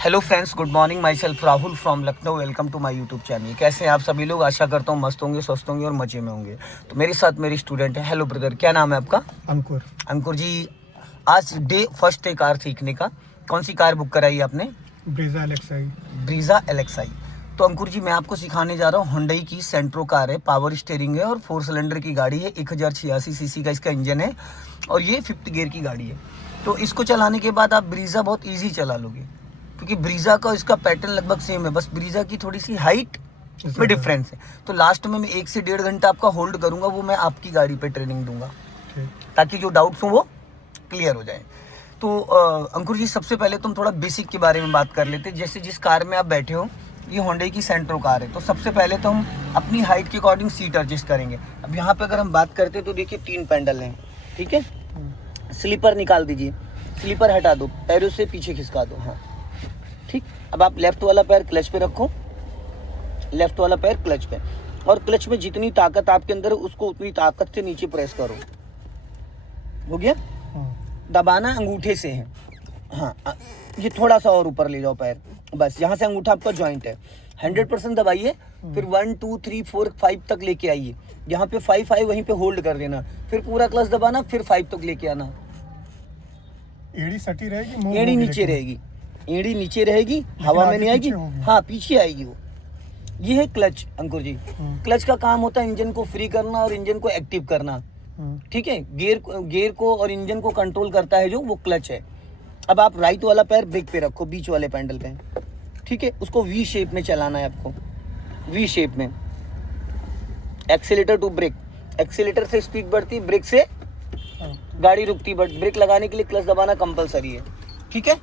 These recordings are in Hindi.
Hello friends, good morning. My self Rahul from Lucknow. Welcome to my YouTube channel. कैसे हैं आप सभी लोग? आशा करता हूँ मस्त होंगे, स्वस्थ होंगे और मजे में होंगे। तो मेरे साथ मेरी स्टूडेंट है। हेलो ब्रदर, क्या नाम है आपका? अंकुर। अंकुर जी, आज डे फर्स्ट है कार सीखने का। कौन सी कार बुक कराई आपने? ब्रीजा एलेक्साई। ब्रीजा एलेक्साई। तो अंकुर जी, मैं आपको सिखाने जा रहा हूँ। हुंडई की सेंट्रो कार है, पावर स्टीयरिंग है और 4 सिलेंडर की गाड़ी है। 1086 सीसी का इसका इंजन है और ये 5th गियर की गाड़ी है। तो इसको चलाने के बाद आप ब्रीजा बहुत ईजी चला लोगे, क्योंकि ब्रीजा का इसका पैटर्न लगभग सेम है, बस ब्रीजा की थोड़ी सी हाइट में डिफरेंस है। तो लास्ट में मैं 1 से 1.5 घंटा आपका होल्ड करूंगा, वो मैं आपकी गाड़ी पे ट्रेनिंग दूंगा ताकि जो डाउट्स हो वो क्लियर हो जाए। तो अंकुर जी, सबसे पहले तुम थोड़ा बेसिक के बारे में बात कर लेते। जैसे जिस कार में आप बैठे हो, ये हुंडई की सेंट्रो कार है। तो सबसे पहले तो हम अपनी हाइट के अकॉर्डिंग सीट एडजस्ट करेंगे। अब यहाँ पे अगर हम बात करते हैं तो देखिए 3 पैंडल हैं, ठीक है। स्लीपर निकाल दीजिए, स्लीपर हटा दो, पैरों से पीछे खिसका दो, हाँ ठीक। अब आप लेफ्ट वाला पैर क्लच पे रखो, लेफ्ट वाला पैर क्लच पे, और क्लच में जितनी ताकत आपके अंदर है उसको उतनी ताकत से नीचे प्रेस करो। हो गया? दबाना अंगूठे से है, हाँ। ये थोड़ा सा और ऊपर ले जाओ पैर, बस यहाँ से अंगूठा आपका जॉइंट है। 100% दबाइए, फिर 1 2 3 4 5 तक लेके आइए। यहाँ पे 5 है, वहीं पे होल्ड कर देना, फिर पूरा क्लच दबाना, फिर 5 तक लेके आना। एड़ी सटी रहेगी, एड़ी नीचे रहेगी, एड़ी नीचे रहेगी, हवा में नहीं आएगी, हाँ पीछे आएगी वो। ये है क्लच अंकुर जी। क्लच का काम होता है इंजन को फ्री करना और इंजन को एक्टिव करना, ठीक है। गियर को और इंजन को कंट्रोल करता है जो वो क्लच है। अब आप राइट वाला पैर ब्रेक पे रखो, बीच वाले पैडल पे, ठीक है। उसको वी शेप में चलाना है आपको, वी शेप में। एक्सीलेटर टू ब्रेक, एक्सीलेटर से स्पीड बढ़ती, ब्रेक से गाड़ी रुकती, बट ब्रेक लगाने के लिए क्लच दबाना कंपलसरी है, ठीक है।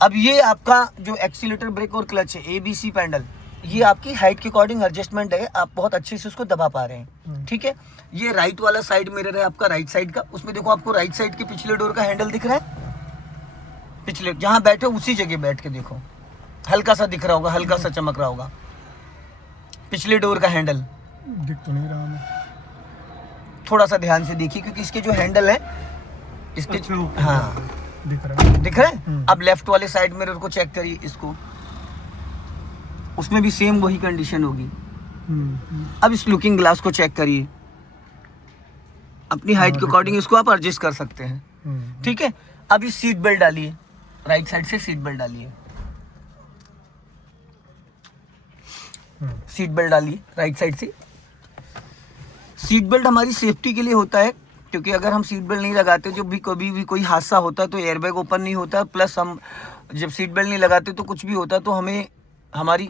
अब ये आपका जो एक्सीलेटर, ब्रेक और क्लच है, ABC पैडल, ये आपकी हाइट के अकॉर्डिंग एडजस्टमेंट है। आप बहुत अच्छे से उसको दबा पा रहे हैं, ठीक है। ये राइट वाला साइड मिरर है आपका, राइट साइड का। उसमें देखो आपको राइट साइड के पिछले डोर का हैंडल दिख रहा है, पिछले जहां बैठे उसी जगह बैठ के देखो, हल्का सा दिख रहा होगा, हल्का सा चमक रहा होगा पिछले डोर का हैंडल। दिख तो नहीं रहा मैं, थोड़ा सा ध्यान से देखिए, क्योंकि इसके जो हैंडल है इसके अच्छा, हाँ दिख रहा है, दिख रहा है। अब लेफ्ट वाले साइड मिरर को चेक करिए, इसको, उसमें भी सेम वही कंडीशन होगी। अब इस लुकिंग ग्लास को चेक करिए, अपनी हाइट के अकॉर्डिंग इसको आप एडजस्ट कर सकते हैं, ठीक है। अब इस सीट बेल्ट डालिए, राइट साइड से सीट बेल्ट डालिए, सीट बेल्ट डालिए राइट साइड से। सीट बेल्ट हमारी सेफ्टी के लिए होता है, क्योंकि अगर हम सीट बेल्ट नहीं लगाते, जो भी कभी भी कोई हादसा होता है तो एयरबैग ओपन नहीं होता। प्लस हम जब सीट बेल्ट नहीं लगाते तो कुछ भी होता है तो हमें हमारी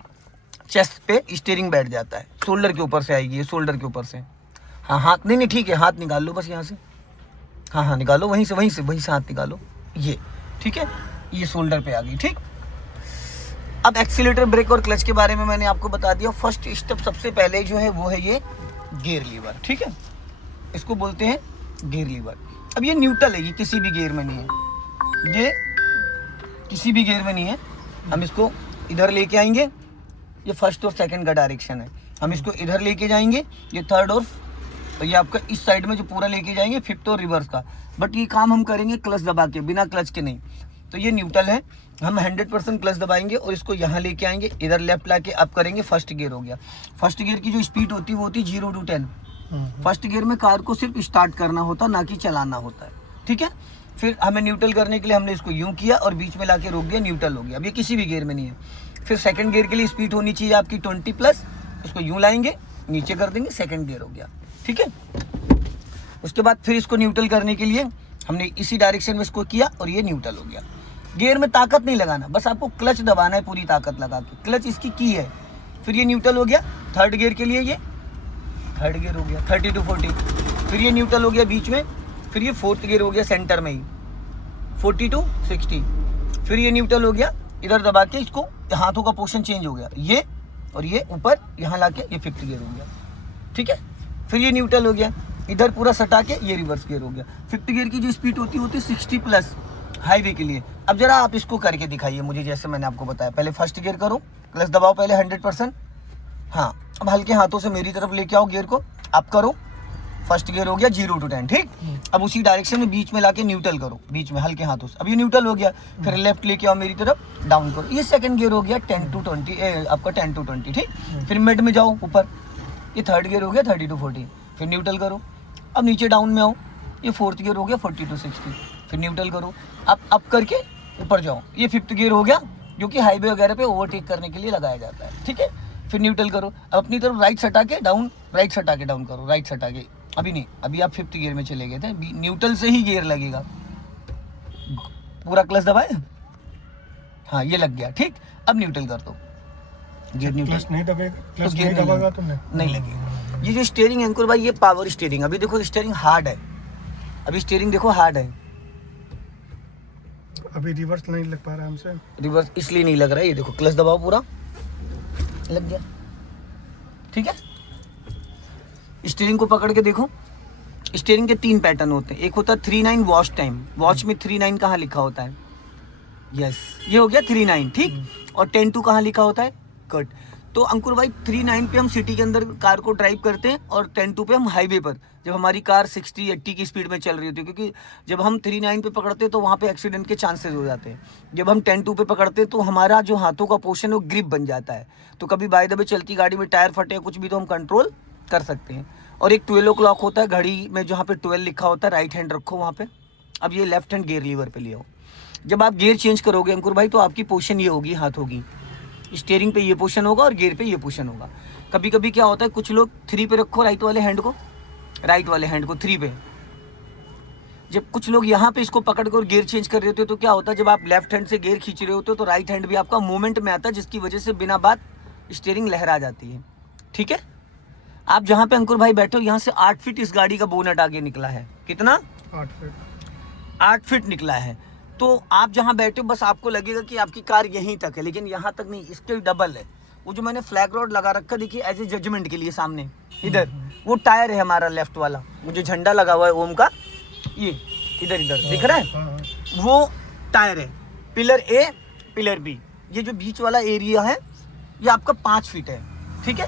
चेस्ट पे स्टीयरिंग बैठ जाता है, शोल्डर के ऊपर से आएगी, ये शोल्डर के ऊपर से। हाँ हाथ नहीं ठीक है, हाथ निकाल लो बस यहाँ से, हाँ निकालो, वहीं से हाथ निकालो, ये ठीक है। ये शोल्डर पे आ गई, ठीक। अब एक्सीलेटर, ब्रेक और क्लच के बारे में मैंने आपको बता दिया। फर्स्ट स्टेप सबसे पहले जो है वो है ये गियर लीवर, ठीक है। इसको बोलते हैं गियर लीवर। अब ये न्यूट्रल है, ये किसी भी गियर में नहीं है, ये किसी भी गियर में नहीं है। हम इसको इधर लेके आएंगे, ये फर्स्ट और सेकंड का डायरेक्शन है। हम इसको इधर लेके जाएंगे, ये थर्ड और ये आपका इस साइड में जो पूरा लेके जाएंगे, फिफ्थ और रिवर्स का। बट ये काम हम करेंगे क्लच दबा के, बिना क्लच के नहीं। तो ये न्यूट्रल है, हम 100% क्लच दबाएंगे और इसको यहाँ लेके आएंगे, इधर लेफ्ट लाके अप करेंगे, फर्स्ट गियर हो गया। फर्स्ट गियर की जो स्पीड होती है वो होती है 0 to 10। फर्स्ट गियर में कार को सिर्फ स्टार्ट करना होता, ना कि चलाना होता है, ठीक है। फिर हमें न्यूट्रल करने के लिए हमने इसको यूं किया और बीच में लाके रोक दिया, न्यूट्रल हो गया। अब ये किसी भी गियर में नहीं है। फिर सेकंड गियर के लिए स्पीड होनी चाहिए आपकी 20+, उसको यूं लाएंगे, नीचे कर देंगे, सेकंड गियर हो गया, ठीक है। उसके बाद फिर इसको न्यूट्रल करने के लिए हमने इसी डायरेक्शन में इसको किया और ये न्यूट्रल हो गया। गियर में ताकत नहीं लगाना, बस आपको क्लच दबाना है पूरी ताकत लगा के, क्लच इसकी की है। फिर ये न्यूट्रल हो गया। थर्ड गियर के लिए ये थर्ड गियर हो गया 30 to 40, फिर ये न्यूट्रल हो गया बीच में। फिर ये फोर्थ गियर हो गया सेंटर में ही 40 to 60, फिर ये न्यूट्रल हो गया। इधर दबा के इसको, हाथों का पोर्शन चेंज हो गया, ये और ये ऊपर यहाँ ला के ये फिफ्थ गियर हो गया, ठीक है। फिर ये न्यूट्रल हो गया, इधर पूरा सटा के ये रिवर्स गियर हो गया। फिफ्थ गियर की जो स्पीड होती है 60+ हाईवे के लिए। अब जरा आप इसको करके दिखाइए मुझे, जैसे मैंने आपको बताया। पहले फर्स्ट गियर करो, क्लच दबाओ पहले 100%, हाँ। अब हल्के हाथों से मेरी तरफ लेके आओ गियर को, अप करो, फर्स्ट गियर हो गया 0 to 10, ठीक। अब उसी डायरेक्शन में बीच में लाके न्यूट्रल करो, बीच में हल्के हाथों से। अब ये न्यूट्रल हो गया, फिर लेफ्ट लेके आओ मेरी तरफ, डाउन करो। ये सेकंड गियर हो गया 10 to 20, आपका 10 to 20, ठीक। फिर मिड में जाओ ऊपर, ये थर्ड गियर हो गया 30 to 40, फिर न्यूट्रल करो। अब नीचे डाउन में आओ, ये फोर्थ गियर हो गया 40 to 60, फिर न्यूट्रल करो। अब अप करके ऊपर जाओ, ये फिफ्थ गियर हो गया जो कि हाईवे वगैरह पे ओवरटेक करने के लिए लगाया जाता है, ठीक है। फिर न्यूट्रल करो। अब अपनी तरफ राइट सटा के डाउन, राइट सटा के डाउन करो, राइट सटा के। अभी नहीं, अभी आप फिफ्थ गियर में चले गए थे, न्यूट्रल से ही गियर लगेगा। पूरा क्लच दबाए, हाँ ये लग गया, ठीक। अब न्यूट्रल कर दो, गियर न्यूट्रल। क्लच नहीं दबेगा, तो क्लच गियर नहीं दबाएगा तो नहीं लगेगा। ये जो स्टीयरिंग है अंकुर भाई, ये पावर स्टीयरिंग। अभी देखो स्टीयरिंग हार्ड है, अभी स्टीयरिंग देखो हार्ड है। अभी रिवर्स नहीं लग पा रहा हमसे। रिवर्स इसलिए नहीं लग रहा है, ये देखो क्लच दबाओ, पूरा लग गया, ठीक है। स्टीयरिंग को पकड़ के देखो। स्टीयरिंग के 3 पैटर्न होते हैं। एक होता है 39 वॉच टाइम, वॉच में 39 कहाँ लिखा होता है, यस ये हो गया 39, ठीक। और 10-2 कहाँ लिखा होता है, कट। तो अंकुर भाई 39 पे हम सिटी के अंदर कार को ड्राइव करते हैं, और 10-2 पे हम हाईवे पर, जब हमारी कार 60-80 की स्पीड में चल रही होती है। क्योंकि जब हम 39 पे पकड़ते हैं तो वहाँ पे एक्सीडेंट के चांसेस हो जाते हैं। जब हम 10-2 पे पकड़ते हैं तो हमारा जो हाथों का पोर्शन है वो ग्रिप बन जाता है। तो कभी बाय द वे चलती गाड़ी में टायर फटे या कुछ भी तो हम कंट्रोल कर सकते हैं। और एक 12 o'clock होता है घड़ी में, जहाँ पे 12 लिखा होता है, राइट हैंड रखो वहाँ पे। अब ये लेफ्ट हैंड गियर लीवर पे ले आओ। जब आप गियर चेंज करोगे अंकुर भाई, तो आपकी पोजीशन ये होगी, हाथ होगी, स्टीयरिंग पे ये पोजीशन होगा और गियर पे ये पोजीशन होगा। कभी कभी क्या होता है, कुछ लोग 3 पे रखो राइट वाले हैंड को, 3 पे। जब कुछ लोग यहाँ पे इसको पकड़ कर गियर चेंज कर रहे होते हो, तो क्या होता है, जब आप लेफ्ट हैंड से गियर खींच रहे होते हो तो राइट हैंड भी आपका मूवमेंट में आता है, जिसकी वजह से बिना बात स्टीयरिंग लहरा जाती है, ठीक है। आप जहाँ पे अंकुर भाई बैठे हो, यहाँ से 8 फीट इस गाड़ी का बोनट आगे निकला है। कितना? 8 फीट निकला है। तो आप जहाँ बैठे हो, बस आपको लगेगा कि आपकी कार यहीं तक है, लेकिन यहाँ तक नहीं, इसके डबल है। वो जो मैंने फ्लैग रॉड लगा रखा, देखिए एज ए जजमेंट के लिए सामने, इधर वो टायर है हमारा लेफ्ट वाला, वो जो झंडा लगा हुआ है ओम का, ये इधर दिख रहा है, वो टायर है। पिलर ए, पिलर बी, ये जो बीच वाला एरिया है ये आपका 5 फीट है, ठीक है।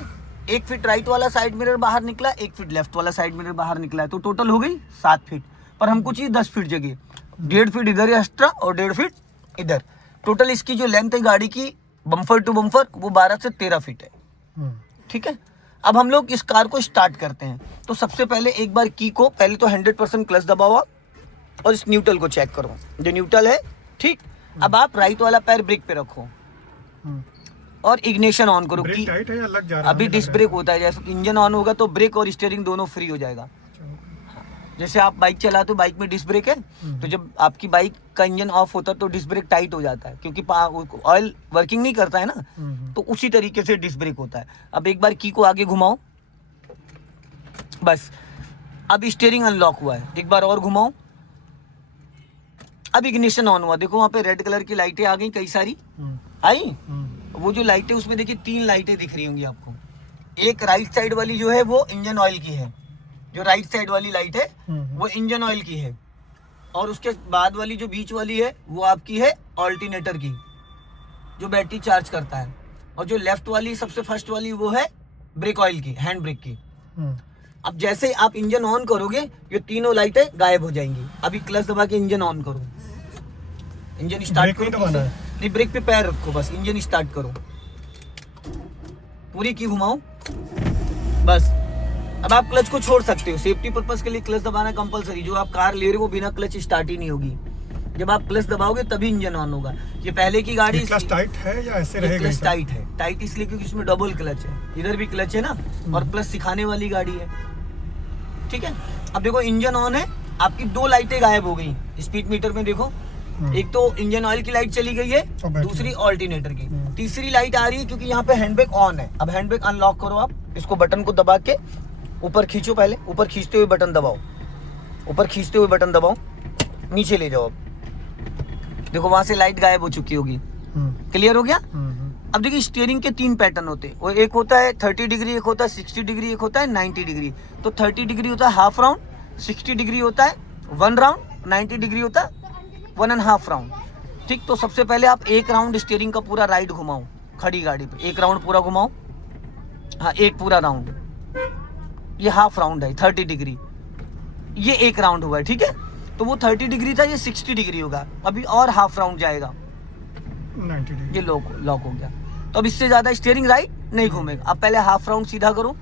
1 फीट राइट वाला साइड मिरर बाहर निकला, 1 फीट लेफ्ट वाला साइड मिरर बाहर निकला है, तो टोटल हो गई 7 फीट। पर हमको चाहिए 10 फीट जगह, 1.5 फीट इधर एक्स्ट्रा और 1.5 फीट इधर। टोटल इसकी जो लेंथ है गाड़ी की बम्फर टू बम्फर, वो 12 से 13 फीट है, ठीक है। अब हम लोग इस कार को स्टार्ट करते हैं। तो सबसे पहले एक बार की को, पहले तो 100% क्लच दबाओ और इस न्यूट्रल को चेक करो, जो न्यूट्रल है, ठीक। अब आप राइट वाला पैर ब्रेक पे रखो और इग्निशन ऑन करो। की टाइट है या लग जा रहा है? अभी डिस्क ब्रेक होता है, जैसे इंजन ऑन होगा तो ब्रेक और स्टीयरिंग दोनों फ्री हो जाएगा। जैसे आप बाइक चलाते हो, बाइक में डिस्क ब्रेक है, तो जब आपकी बाइक का इंजन ऑफ होता है तो डिस्क ब्रेक टाइट हो जाता है, क्योंकि ऑयल वर्किंग नहीं करता है ना। तो उसी तरीके से डिस्क ब्रेक होता है। अब एक बार की को आगे घुमाओ, बस। अब स्टीयरिंग अनलॉक हुआ है, एक बार और घुमाओ। अब इग्निशन ऑन हुआ, देखो वहाँ पे रेड कलर की लाइटें आ गई, कई सारी आई। वो जो लाइटें, उसमें देखिए 3 लाइटें दिख रही होंगी आपको। एक राइट साइड वाली जो है वो इंजन ऑयल की है, जो राइट साइड वाली लाइट है वो इंजन ऑयल की है। और उसके बाद वाली जो बीच वाली है वो आपकी है ऑल्टरनेटर की, जो बैटरी चार्ज करता है। और जो लेफ्ट वाली सबसे फर्स्ट वाली वो है ब्रेक ऑयल की, हैंड ब्रेक की। अब जैसे आप इंजन ऑन करोगे, ये तीनों लाइटें गायब हो जाएंगी। अभी क्लच दबा के इंजन ऑन करो, इंजन स्टार्ट करो। नहीं, ब्रेक पे पैर रखो, बस इंजन स्टार्ट करो, पूरी की घुमाओ, बस। अब आप क्लच को छोड़ सकते हो, सेफ्टी पर्पस के लिए क्लच दबाना कंपलसरी। जो आप कार ले रहे हो वो बिना क्लच स्टार्ट ही नहीं होगी। जब आप क्लच दबाओगे तभी इंजन ऑन होगा। ये पहले की गाड़ी, क्लच टाइट है या ऐसे रहेगा? क्लच टाइट है, टाइट इसलिए क्योंकि इसमें डबल क्लच है, इधर भी क्लच है ना, और प्लस सिखाने वाली गाड़ी है, ठीक है। अब देखो इंजन ऑन है, आपकी 2 लाइटें गायब हो गई स्पीड मीटर में, देखो। एक तो इंजन ऑयल की लाइट चली गई है, दूसरी ऑल्टरनेटर की, तीसरी लाइट आ रही है क्योंकि यहाँ पे हैंडब्रेक ऑन है। अब हैंडब्रेक अनलॉक करो आप, इसको बटन को दबा के ऊपर खींचो, पहले ऊपर खींचते हुए बटन दबाओ, ऊपर खींचते हुए बटन दबाओ, नीचे ले जाओ। अब देखो वहां से लाइट गायब हो चुकी होगी, क्लियर हो गया। अब देखिए स्टीयरिंग के 3 पैटर्न होते हैं, वो एक होता है 30 डिग्री, एक होता है 60 डिग्री, एक होता है 90 डिग्री। तो 30 डिग्री होता है हाफ राउंड, 60 डिग्री होता है 1 राउंड, 90 डिग्री होता है 1.5 राउंड, ठीक। तो सबसे पहले आप 1 राउंड स्टीयरिंग का पूरा राइड घुमाओ, खड़ी गाड़ी पे 1 राउंड पूरा घुमाओ। हाँ, 1 पूरा राउंड, ये हाफ राउंड है 30 डिग्री। ये एक राउंड हुआ, ठीक है। तो वो 30 डिग्री था, ये 60 डिग्री होगा। अभी और हाफ राउंड जाएगा, 90 डिग्री। ये लॉक हो गया। तो अब इससे ज्यादा स्टीयरिंग राइट नहीं घूमेगा। अब पहले हाफ राउंड सीधा करो,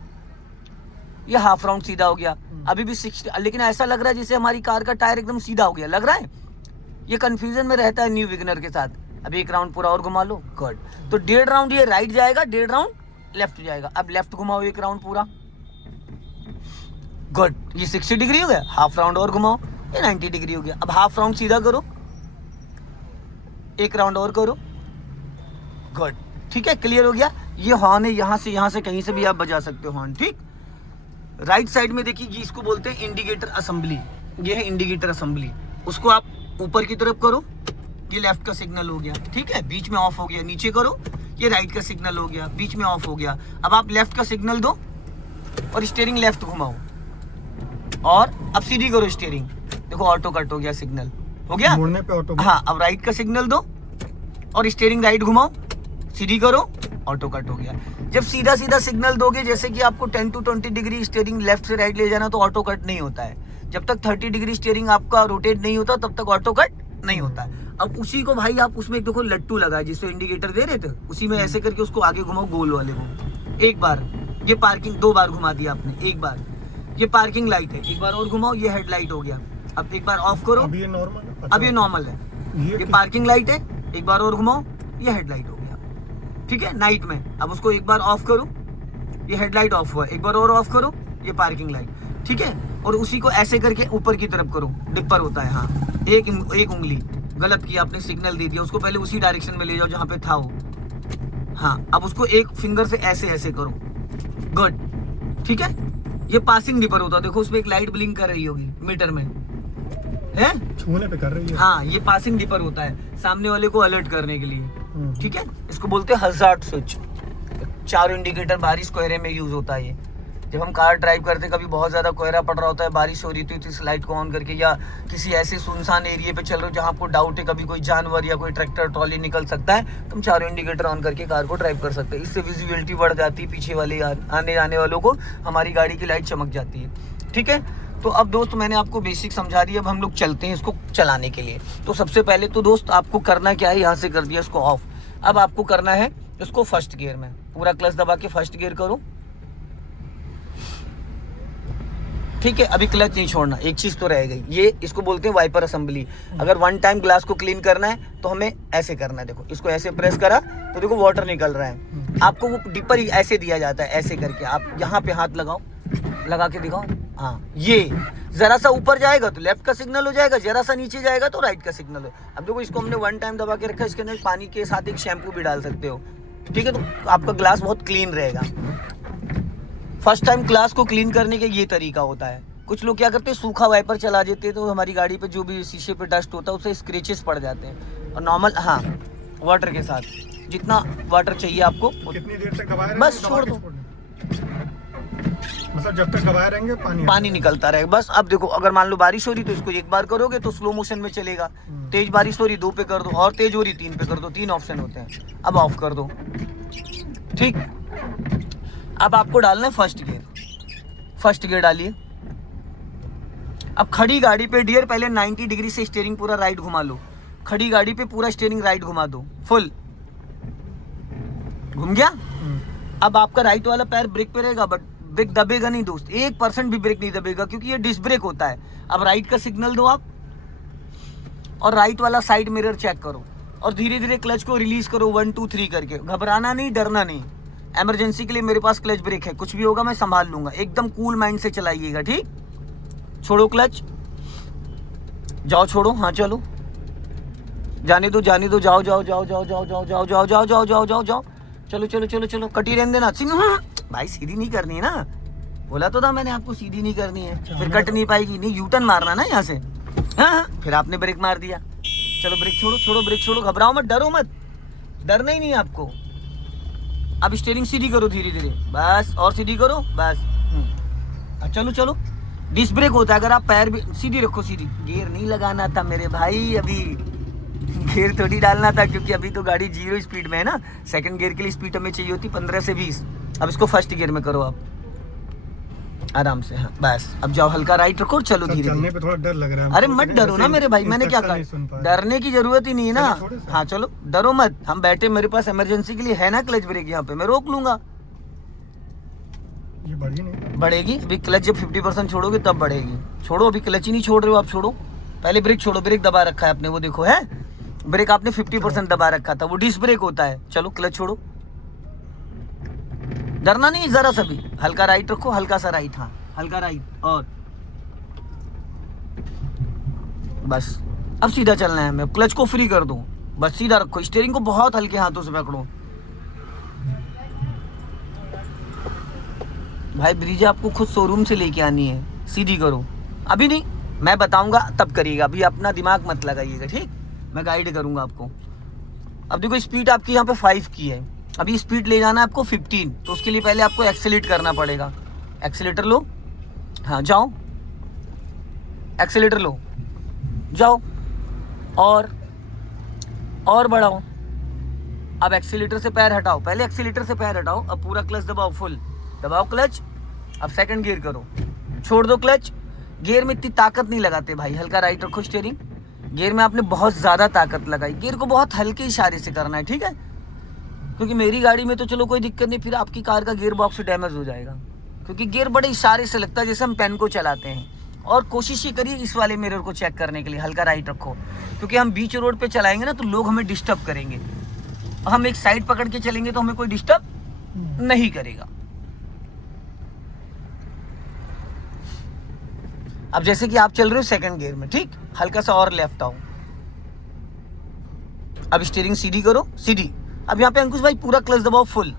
ये हाफ राउंड सीधा हो गया। अभी भी 60, लेकिन ऐसा लग रहा है जैसे हमारी कार का टायर एकदम सीधा हो गया, लग रहा है। ये कंफ्यूजन में रहता है न्यू विगनर के साथ। अभी एक राउंड पूरा और घुमा लो, गुड। तो 1.5 राउंड ये राइट जाएगा, 1.5 राउंड लेफ्ट जाएगा। अब लेफ्ट घुमाओ एक राउंड पूरा, गुड। ये 60 डिग्री हो गया, हाफ राउंड और घुमाओ, ये 90 डिग्री हो गया। अब हाफ राउंड सीधा करो, एक राउंड और करो, गुड, ठीक है, क्लियर हो गया। ये हॉर्न है, यहाँ से कहीं से भी आप बजा सकते हो हॉर्न, ठीक। राइट साइड में देखिए, ये इसको बोलते हैं इंडिकेटर असेंबली। ये है इंडिकेटर असेंबली, उसको आप ऊपर की तरफ करो, ये लेफ्ट का सिग्नल हो गया, ठीक है, बीच में ऑफ हो गया। नीचे करो, ये राइट का सिग्नल हो गया, बीच में ऑफ हो गया। अब आप लेफ्ट का सिग्नल दो और स्टीयरिंग लेफ्ट घुमाओ, और अब सीधी करो स्टीयरिंग, देखो ऑटो कट हो गया, सिग्नल हो गया, मुड़ने पे ऑटो। हाँ। अब राइट का सिग्नल दो और स्टीयरिंग राइट घुमाओ, सीधी करो, ऑटो कट हो गया। जब सीधा सीधा सिग्नल दोगे, जैसे कि आपको 10 to 20 डिग्री स्टीयरिंग लेफ्ट से राइट ले जाना, तो ऑटो कट नहीं होता है। जब तक 30 डिग्री स्टीयरिंग आपका रोटेट नहीं होता, तब तक ऑटो कट नहीं होता है। अब उसी को भाई आप उसमें देखो लट्टू लगा है, जिससे इंडिकेटर दे रहे थे, उसी में ऐसे करके उसको आगे घुमाओ, गोल वाले को। एक बार ये पार्किंग, 2 बार घुमा दिया आपने, एक बार ये पार्किंग लाइट है, एक बार और घुमाओ, ये हेडलाइट हो गया। अब एक बार ऑफ करो, अब ये नॉर्मल, अब ये नॉर्मल है, ये पार्किंग लाइट है, एक बार और घुमाओ, ये हेडलाइट हो गया, ठीक है, नाइट में। अब उसको एक बार ऑफ करो, ये हेडलाइट ऑफ हुआ, एक बार और ऑफ करो, ये पार्किंग लाइट, ठीक है। और उसी को ऐसे करके ऊपर की तरफ करो, डिपर होता है, हाँ। एक उंगली गलत किया आपने, सिग्नल दे दिया, उसको पहले उसी डायरेक्शन में ले जाओ जहाँ पे था वो, हाँ। अब उसको एक फिंगर से ऐसे ऐसे करो, गुड, ठीक है। ये पासिंग डिपर होता है, देखो उसमें एक लाइट ब्लिंक कर रही होगी मीटर में, है, छूने पे कर रही है। हाँ, ये पासिंग डिपर होता है, सामने वाले को अलर्ट करने के लिए, ठीक है। इसको बोलते हैं हजार्ड स्विच। 4 इंडिकेटर बारिश कोहरे में यूज होता है ये। जब हम कार ड्राइव करते, कभी बहुत ज्यादा कोहरा पड़ रहा होता है, बारिश हो रही थी, तो इस लाइट को ऑन करके, या किसी ऐसे सुनसान एरिया पे चल रहे हो जहाँ आपको डाउट है कभी कोई जानवर या कोई ट्रैक्टर ट्रॉली निकल सकता है, तुम 4 इंडिकेटर ऑन करके कार को ड्राइव कर सकते हैं। इससे विजिबिलिटी बढ़ जाती है, पीछे वाले आने जाने वालों को हमारी गाड़ी की लाइट चमक जाती है, ठीक है। तो अब दोस्त मैंने आपको बेसिक समझा दिया, अब हम लोग चलते हैं इसको चलाने के लिए। तो सबसे पहले तो दोस्त आपको करना क्या है, यहाँ से कर दिया इसको ऑफ। अब आपको करना है इसको फर्स्ट गियर में, पूरा क्लच दबा के फर्स्ट गियर करो, ठीक है। अभी क्लच नहीं छोड़ना, एक चीज तो रह गई, ये इसको बोलते हैं वाइपर असेंबली। अगर 1 टाइम ग्लास को क्लीन करना है तो हमें ऐसे करना है, देखो इसको ऐसे प्रेस करा तो देखो वाटर निकल रहा है। आपको वो डिपर ऐसे दिया जाता है, ऐसे करके आप यहाँ पे हाथ लगाओ, लगा के दिखाओ, हाँ। ये जरा सा ऊपर जाएगा तो लेफ्ट का सिग्नल हो जाएगा, जरा सा नीचे जाएगा तो राइट का सिग्नल हो। अब देखो इसको हमने 1 टाइम दबा के रखा, इसके अंदर पानी के साथ एक शैम्पू भी डाल सकते हो, ठीक है। तो आपका ग्लास बहुत क्लीन रहेगा। फर्स्ट टाइम ग्लास को क्लीन करने का ये तरीका होता है। कुछ लोग क्या करते हैं, सूखा वाइपर चला देते हैं, तो हमारी गाड़ी पे जो भी शीशे पे डस्ट होता है उससे स्क्रैचेस पड़ जाते हैं। और नॉर्मल, हाँ, वाटर के साथ जितना वाटर चाहिए आपको, कितनी देर तक दबाए बस छोड़ दो, मतलब जब तक दबाए रहेंगे पानी निकलता रहेगा बस। अब देखो अगर मान लो बारिश हो रही तो इसको एक बार करोगे तो स्लो मोशन में चलेगा, तेज बारिश हो रही 2 पे कर दो, और तेज हो रही 3 पे कर दो, 3 ऑप्शन होते हैं। अब ऑफ कर दो, ठीक। अब आपको डालना है फर्स्ट गियर डालिए। अब खड़ी गाड़ी पे डियर पहले 90 डिग्री से स्टीयरिंग पूरा राइट घुमा लो, खड़ी गाड़ी पे पूरा स्टीयरिंग राइट घुमा दो, फुल घूम गया। अब आपका राइट वाला पैर ब्रेक पे रहेगा, बट ब्रेक दबेगा नहीं दोस्त, 1% भी ब्रेक नहीं दबेगा, क्योंकि ये डिस्क ब्रेक होता है। अब राइट का सिग्नल दो आप, और राइट वाला साइड मिरर चेक करो, और धीरे धीरे क्लच को रिलीज करो 1 2 3 करके। घबराना नहीं, डरना नहीं। इमरजेंसी के लिए मेरे पास क्लच ब्रेक है, कुछ भी होगा मैं संभाल लूंगा। एकदम कूल माइंड से चलाइएगा, ठीक। छोड़ो क्लच, जाओ, छोड़ो, हाँ चलो, जाने दो, जाओ, चलो, कटी रहने देना। भाई सीधी नहीं करनी है ना, बोला तो था मैंने आपको, सीधी नहीं करनी है, फिर कट नहीं पाएगी। नहीं, यूटर्न मारना ना यहाँ से, हाँ। फिर आपने ब्रेक मार दिया, चलो ब्रेक छोड़ो, ब्रेक छोड़ो, घबराओ मत, डरो मत, डरना ही नहीं आपको। अब स्टीयरिंग सीधी करो धीरे धीरे, बस, और सीधी करो, बस। चलो, डिस्क ब्रेक होता है, अगर आप पैर भी सीधी रखो, सीधी। गियर नहीं लगाना था मेरे भाई, अभी गियर थोड़ी डालना था, क्योंकि अभी तो गाड़ी 0 स्पीड में है ना। सेकंड गियर के लिए स्पीड हमें चाहिए होती 15 से 20। अब इसको फर्स्ट गियर में करो आप। आराम से, हाँ बस। अब जाओ, हल्का राइट रखो, चलो सर, धीरे चलने धीरे। पे थोड़ा डर लग रहा है अरे हमको, मत लेकिन डरो ना वैसे मेरे भाई, मैंने क्या इंस्ट्रक्शन नहीं सुन कहा, पा रहे। डरने की जरूरत ही नहीं है ना। चलो छोड़े सर। हाँ चलो, डरो मत, हम बैठे, मेरे पास इमरजेंसी के लिए है ना क्लच ब्रेक यहाँ पे, मैं रोक लूंगा। ये बढ़ी नहीं। बढ़ेगी अभी, क्लच जब 50% छोड़ोगे तब बढ़ेगी। छोड़ो, अभी क्लच ही नहीं छोड़ रहे हो आप, छोड़ो पहले ब्रेक छोड़ो। ब्रेक दबा रखा है आपने, वो देखो है ब्रेक आपने 50% दबा रखा था, वो डिस्क ब्रेक होता है। चलो क्लच छोड़ो, डरना नहीं जरा सा भी। हल्का राइट रखो, हल्का सा राइट, हाँ हल्का राइट, और बस। अब सीधा चलना है हमें, क्लच को फ्री कर दो, बस सीधा रखो, स्टीयरिंग को बहुत हल्के हाथों से पकड़ो। भाई ब्रीजा आपको खुद शोरूम से लेके आनी है, सीधी करो। अभी नहीं, मैं बताऊंगा तब करिएगा, अभी अपना दिमाग मत लगाइएगा, ठीक, मैं गाइड करूंगा आपको। अब देखो स्पीड आपकी यहाँ पे 5 की है, अभी स्पीड ले जाना है आपको 15, तो उसके लिए पहले आपको एक्सेलेरेट करना पड़ेगा। एक्सेलेरेटर लो, हाँ जाओ, एक्सेलेरेटर लो, जाओ, और बढ़ाओ। अब एक्सीलेटर से पैर हटाओ, पहले एक्सीलेटर से पैर हटाओ, अब पूरा क्लच दबाओ, फुल दबाओ क्लच। अब सेकंड गियर करो, छोड़ दो क्लच। गियर में इतनी ताकत नहीं लगाते भाई, हल्का राइट रखो स्टीयरिंग। गियर में आपने बहुत ज़्यादा ताकत लगाई, गियर को बहुत हल्के इशारे से करना है, ठीक है, क्योंकि मेरी गाड़ी में तो चलो कोई दिक्कत नहीं, फिर आपकी कार का गियर बॉक्स डैमेज हो जाएगा, क्योंकि गियर बड़े इशारे से लगता है जैसे हम पेन को चलाते हैं। और कोशिश ये करिए इस वाले मिरर को चेक करने के लिए हल्का राइट रखो, क्योंकि हम बीच रोड पे चलाएंगे ना तो लोग हमें डिस्टर्ब करेंगे, हम एक साइड पकड़ के चलेंगे तो हमें कोई डिस्टर्ब नहीं करेगा। अब जैसे कि आप चल रहे हो सेकंड गियर में, ठीक, हल्का सा और लेफ्ट आओ। अब स्टीयरिंग सीधी करो, सीधी। अब यहाँ पे अंकुश भाई पूरा क्लच दबाओ, फुल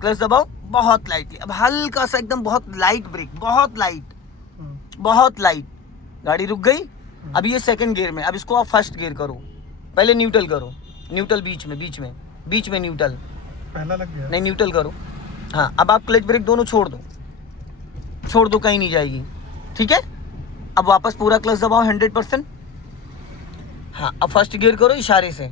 क्लच दबाओ, बहुत लाइटली। अब हल्का सा एकदम बहुत लाइट ब्रेक, बहुत लाइट, बहुत लाइट। गाड़ी रुक गई। अब ये सेकंड गियर में, अब इसको आप फर्स्ट गियर करो, पहले न्यूट्रल करो, न्यूट्रल बीच में न्यूट्रल, पहला लग गया नहीं न्यूट्रल करो, हाँ। अब आप क्लच ब्रेक दोनों छोड़ दो, कहीं नहीं जाएगी, ठीक है। अब वापस पूरा क्लच दबाओ 100%, हाँ। अब फर्स्ट गियर करो इशारे से।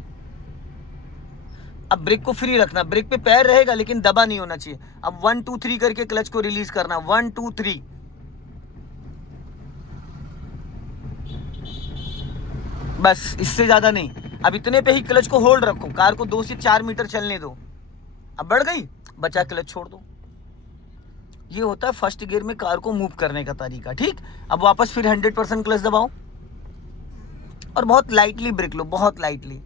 अब ब्रेक को फ्री रखना, ब्रेक पे पैर रहेगा लेकिन दबा नहीं होना चाहिए। अब 1 2 3 करके क्लच को रिलीज करना, 1 2 3, बस, इससे ज्यादा नहीं। अब इतने पे ही क्लच को होल्ड रखो, कार को 2 से 4 मीटर चलने दो। अब बढ़ गई, बचा क्लच छोड़ दो। ये होता है फर्स्ट गियर में कार को मूव करने का तरीका, ठीक। अब वापस फिर 100% क्लच दबाओ और बहुत लाइटली ब्रेक लो, बहुत लाइटली।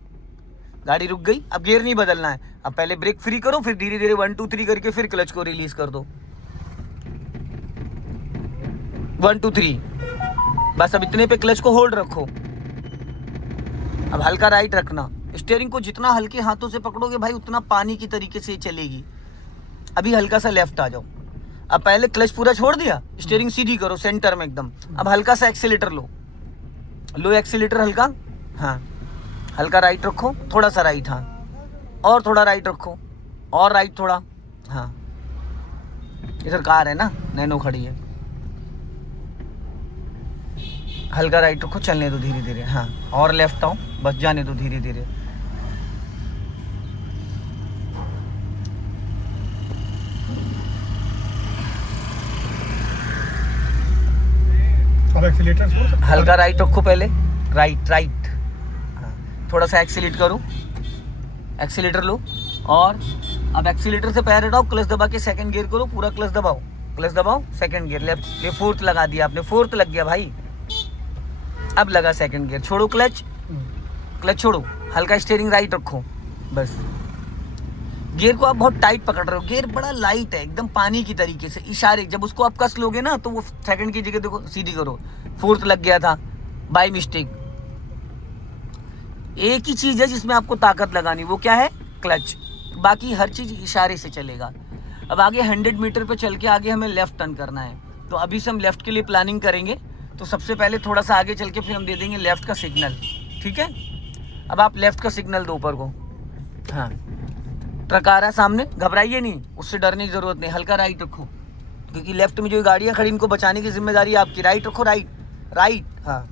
गाड़ी रुक गई, अब गियर नहीं बदलना है। अब पहले ब्रेक फ्री करो, फिर धीरे धीरे 1 2 3 करके फिर क्लच को रिलीज कर दो, 1 2 3, बस। अब इतने पे क्लच को होल्ड रखो। अब हल्का राइट रखना, स्टीयरिंग को जितना हल्के हाथों से पकड़ोगे भाई उतना पानी की तरीके से चलेगी। अभी हल्का सा लेफ्ट आ जाओ। अब पहले क्लच पूरा छोड़ दिया, स्टीयरिंग सीधी करो सेंटर में एकदम। अब हल्का सा एक्सीलेटर लो एक्सीलेटर हल्का, हाँ। हल्का राइट रखो, थोड़ा सा राइट, हाँ, और थोड़ा राइट रखो, और राइट थोड़ा, हाँ। इधर कार है ना, नैनो खड़ी है। हल्का राइट रखो, चलने दो धीरे धीरे, हाँ। और लेफ्ट आओ, बस जाने दो धीरे धीरे। और एक्सीलेटर हल्का राइट रखो पहले, राइट, हाँ। थोड़ा सा एक्सीलेट करो, एक्सीलेटर लो, और अब एक्सीलेटर से पैर हटाओ, क्लच दबा के सेकंड गियर करो, पूरा क्लच दबाओ, सेकंड गियर, लेफ्ट, ये फोर्थ लगा दिया आपने, फोर्थ लग गया भाई। अब लगा सेकंड गियर, छोड़ो क्लच छोड़ो, हल्का स्टीयरिंग राइट रखो, बस। गियर को आप बहुत टाइट पकड़ रहे हो, गियर बड़ा लाइट है एकदम, पानी की तरीके से इशारे। जब उसको आप कस लोगे ना तो वो सेकंड की जगह देखो सीधी करो, फोर्थ लग गया था बाय मिस्टेक। एक ही चीज है जिसमें आपको ताकत लगानी, वो क्या है, क्लच। बाकी हर चीज इशारे से चलेगा। अब आगे 100 मीटर पे चल के आगे हमें लेफ्ट टर्न करना है, तो अभी से हम लेफ्ट के लिए प्लानिंग करेंगे। तो सबसे पहले थोड़ा सा आगे चल के फिर हम दे देंगे लेफ्ट का सिग्नल, ठीक है। अब आप लेफ्ट का सिग्नल दो ऊपर को, हाँ। ट्रक आ रहा है सामने, घबराइए नहीं, उससे डरने की जरूरत नहीं, हल्का राइट रखो, क्योंकि लेफ्ट में जो गाड़ियाँ खड़ी इनको बचाने की जिम्मेदारी आपकी। राइट रखो, राइट, हाँ।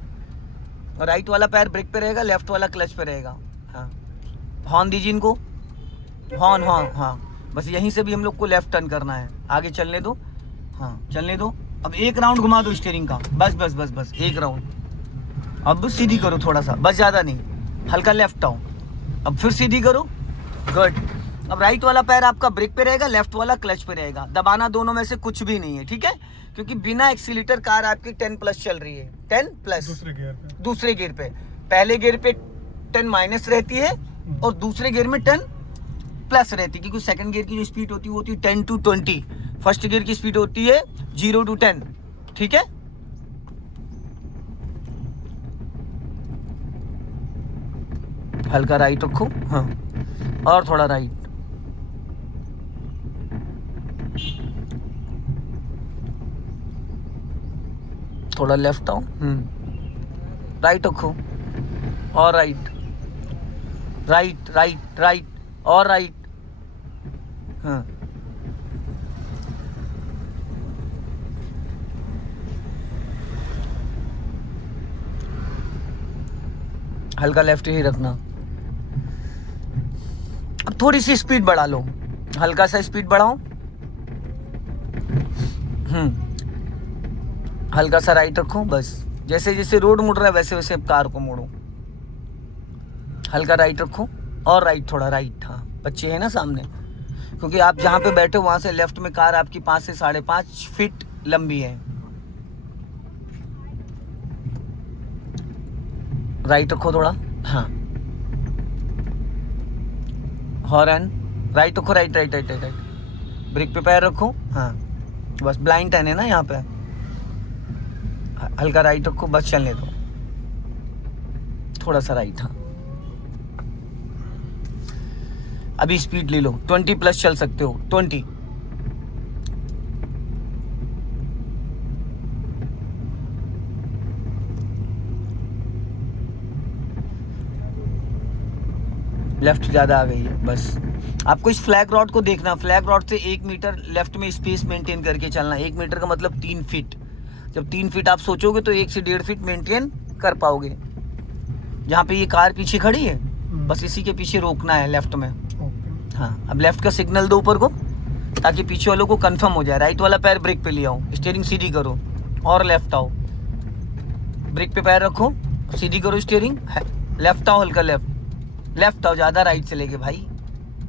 राइट वाला पैर ब्रेक पे रहेगा, लेफ्ट वाला क्लच पे रहेगा, हाँ। हॉर्न दीजिए इनको, हॉर्न, हाँ। बस यहीं से भी हम लोग को लेफ्ट टर्न करना है, आगे चलने दो, हाँ, चलने दो, अब एक राउंड घुमा दो स्टीयरिंग का, बस बस बस बस एक राउंड। अब सीधी करो थोड़ा सा, बस ज़्यादा नहीं, हल्का लेफ्ट आओ, अब फिर सीधी करो, गुड। अब राइट वाला पैर आपका ब्रेक पे रहेगा, लेफ्ट वाला क्लच पे रहेगा, दबाना दोनों में से कुछ भी नहीं है, ठीक है, क्योंकि बिना एक्सीलेटर कार आपकी 10+ चल रही है, 10+। दूसरे गियर पे, पहले गियर पे 10- रहती है और दूसरे गियर में 10+ रहती है, क्योंकि सेकंड गियर की जो स्पीड होती है वो होती है 10 to 20, फर्स्ट गियर की स्पीड होती है 0 to 10, ठीक है। हल्का राइट रखो, हाँ, और थोड़ा राइट, थोड़ा लेफ्ट आओ, राइट रखो और राइट, राइट राइट राइट और राइट, हाँ, हल्का लेफ्ट ही रखना। अब थोड़ी सी स्पीड बढ़ा लो, हल्का सा स्पीड बढ़ाओ, हल्का सा राइट रखो, बस जैसे जैसे रोड मुड़ रहा है वैसे वैसे अब कार को मोड़ो, हल्का राइट रखो और राइट, थोड़ा राइट, हाँ, बच्चे हैं ना सामने, क्योंकि आप जहाँ पे बैठे हो वहाँ से लेफ्ट में कार आपकी 5 से 5.5 फीट लंबी है। राइट रखो थोड़ा, हाँ, हॉर्न, राइट रखो, right right right right, brake पे पैर रखो, हाँ, बस ब्लाइंड टर्न है ना यहाँ पे, हल्का राइट रखो, बस चलने दो, थोड़ा सा राइट, हाँ, अभी स्पीड ले लो, 20+ चल सकते हो, 20, लेफ्ट ज़्यादा आ गई है, बस आपको इस फ्लैग रॉड को देखना, फ्लैग रॉड से 1 मीटर लेफ्ट में स्पेस मेंटेन करके चलना, 1 मीटर का मतलब 3 फीट, जब 3 फीट आप सोचोगे तो 1 से 1.5 फीट मेंटेन कर पाओगे। जहाँ पे ये कार पीछे खड़ी है बस इसी के पीछे रोकना है लेफ्ट में, हाँ, अब लेफ्ट का सिग्नल दो ऊपर को ताकि पीछे वालों को कंफर्म हो जाए। राइट वाला पैर ब्रेक पे ले आओ, स्टीयरिंग सीधी करो और लेफ्ट आओ, ब्रेक पे पैर रखो, सीधी करो स्टीयरिंग, लेफ्ट आओ, हल्का लेफ्ट, लेफ्ट आओ, ज़्यादा राइट चलेगे भाई।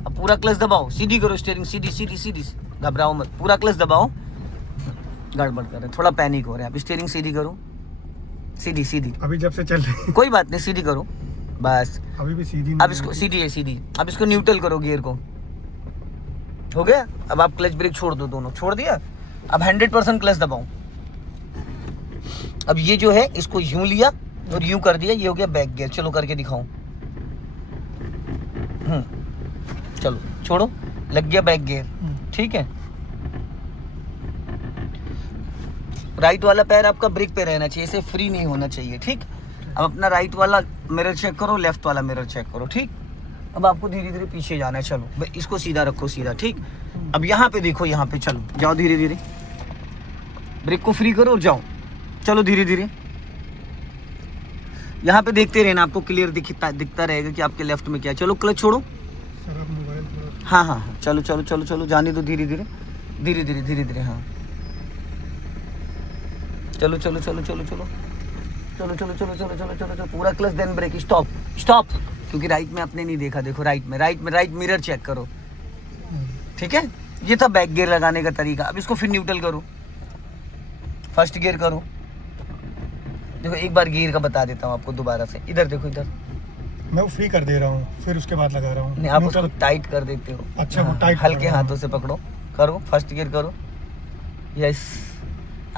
अब पूरा क्लच दबाओ, सीधी करो स्टीयरिंग, सीधी सीधी सीधी, घबराओ मत, पूरा क्लच दबाओ, गड़बड़ कर रहे हैं, थोड़ा पैनिक हो रहे हैं, अब स्टीयरिंग सीधी करो, सीधी सीधी, अभी जब से चल रही कोई बात नहीं, सीधी करो बस, अभी भी सीधी अब इसको सीधी है सीधी, अब इसको न्यूट्रल करो गियर को, हो गया। अब आप क्लच ब्रेक छोड़ दो, दोनों छोड़ दिया, अब 100% क्लच दबाओ। अब ये जो है इसको यूं लिया और यूं कर दिया, ये हो गया बैक गियर। चलो करके दिखाओ, चलो छोड़ो, लग गया बैक गियर, ठीक है। राइट वाला पैर आपका ब्रेक पे रहना चाहिए, इसे फ्री नहीं होना चाहिए, ठीक। अब अपना राइट वाला मिरर चेक करो, लेफ्ट वाला मिरर चेक करो, ठीक। अब आपको धीरे धीरे पीछे जाना है, चलो इसको सीधा रखो, सीधा, ठीक। अब यहाँ पे देखो, यहाँ पे चलो, जाओ धीरे धीरे, ब्रेक को फ्री करो और जाओ, चलो धीरे धीरे। यहाँ पे देखते रहना, आपको क्लियर दिखता रहेगा कि आपके लेफ्ट में क्या है। चलो क्लच छोड़ो, सर आप मोबाइल थोड़ा हाँ हाँ हाँ, चलो चलो चलो चलो, जाने दो, धीरे धीरे धीरे धीरे धीरे धीरे, हाँ, चलो चलो चलो चलो चलो चलो चलो चलो चलो चलो चलो चलो, पूरा clutch, then brake, stop stop, क्योंकि राइट में आपने नहीं देखा, देखो राइट में राइट मिरर चेक करो, ठीक है। ये था बैक गियर लगाने का तरीका। अब इसको फिर न्यूट्रल करो, फर्स्ट गियर करो, देखो एक बार गियर का बता देता हूँ आपको दोबारा से, इधर देखो, इधर मैं वो फ्री कर दे रहा हूँ, फिर उसके बाद लगा रहा हूँ। नहीं, आप उसको टाइट कर देते हो, अच्छा, वो टाइट हल्के हाथों से पकड़ो, करो, फर्स्ट गियर करो, यस।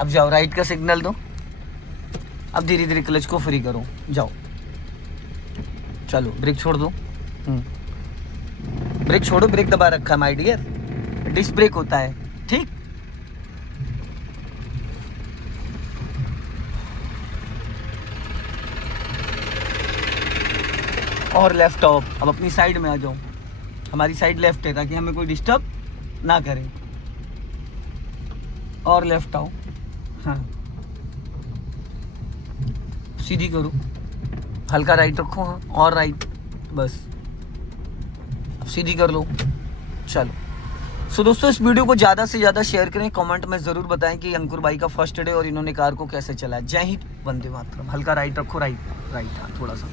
अब जाओ, राइट का सिग्नल दो, अब धीरे धीरे क्लच को फ्री करो, जाओ, चलो ब्रेक छोड़ दो, ब्रेक छोड़ो, ब्रेक दबा रखा है माय डियर, डिस्क ब्रेक होता है, ठीक। और लेफ्ट ऑफ, अब अपनी साइड में आ जाओ, हमारी साइड लेफ्ट है ताकि हमें कोई डिस्टर्ब ना करे, और लेफ्ट आओ, हाँ, सीधी करो, हल्का राइट रखो, हाँ, और राइट, बस अब सीधी कर लो, चलो सो दोस्तों इस वीडियो को ज़्यादा से ज़्यादा शेयर करें, कमेंट में ज़रूर बताएं कि अंकुर भाई का फर्स्ट डे और इन्होंने कार को कैसे चलाया। जय हिंद, वंदे मातरम। हल्का राइट रखो, राइट हाँ थोड़ा सा।